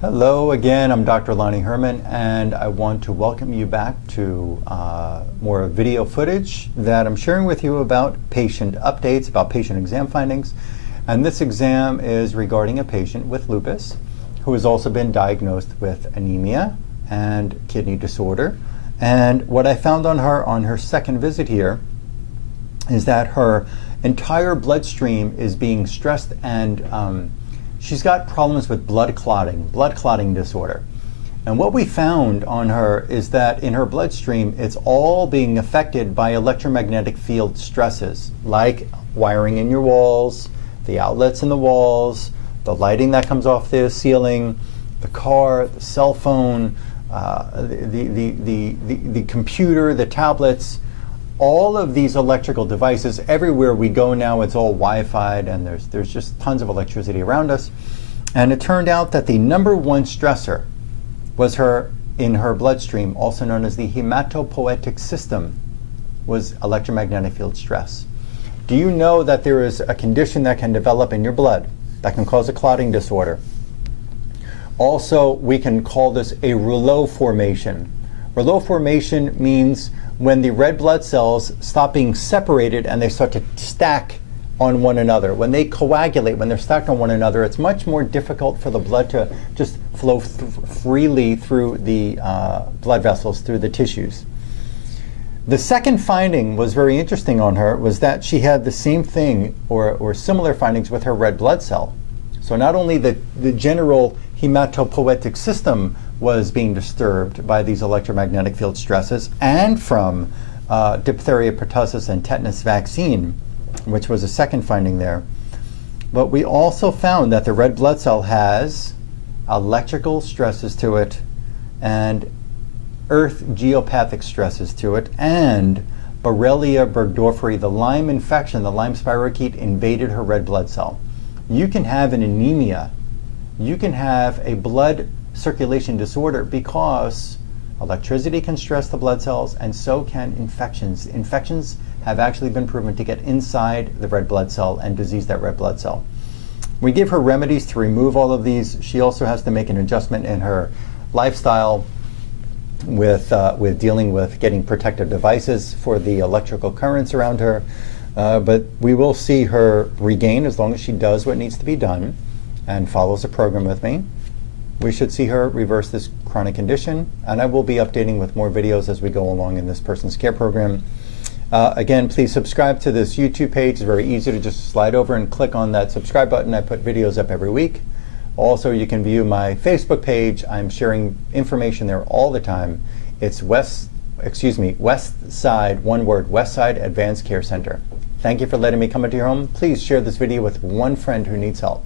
Hello again, I'm Dr. Lonnie Herman, and I want to welcome you back to more video footage that I'm sharing with you about patient updates, about patient exam findings. And this exam is regarding a patient with lupus who has also been diagnosed with anemia and kidney disorder. And what I found on her second visit here is that her entire bloodstream is being stressed, and she's got problems with blood clotting disorder. And what we found on her is that in her bloodstream, it's all being affected by electromagnetic field stresses, like wiring in your walls, the outlets in the walls, the lighting that comes off the ceiling, the car, the cell phone, the computer, the tablets. All of these electrical devices, everywhere we go now, it's all Wi-Fi, and there's just tons of electricity around us. And it turned out that the number one stressor was in her bloodstream, also known as the hematopoietic system, was electromagnetic field stress. Do you know that there is a condition that can develop in your blood that can cause a clotting disorder? Also, we can call this a rouleau formation. Rouleau formation means when the red blood cells stop being separated and they start to stack on one another. When they coagulate, when they're stacked on one another, it's much more difficult for the blood to just flow freely through the blood vessels, through the tissues. The second finding was very interesting on her, was that she had the same thing or similar findings with her red blood cell. So not only the general hematopoietic system was being disturbed by these electromagnetic field stresses, and from diphtheria, pertussis, and tetanus vaccine, which was a second finding there. But we also found that the red blood cell has electrical stresses to it, and earth geopathic stresses to it, and Borrelia burgdorferi, the Lyme infection, the Lyme spirochete, invaded her red blood cell. You can have an anemia, you can have a blood circulation disorder because electricity can stress the blood cells, and so can infections. Infections have actually been proven to get inside the red blood cell and disease that red blood cell. We give her remedies to remove all of these. She also has to make an adjustment in her lifestyle with dealing with getting protective devices for the electrical currents around her. But we will see her regain as long as she does what needs to be done and follows the program with me. We should see her reverse this chronic condition, and I will be updating with more videos as we go along in this person's care program. Again, please subscribe to this YouTube page. It's very easy to just slide over and click on that subscribe button. I put videos up every week. Also, you can view my Facebook page. I'm sharing information there all the time. It's Westside, one word, Westside Advanced Care Center. Thank you for letting me come into your home. Please share this video with one friend who needs help.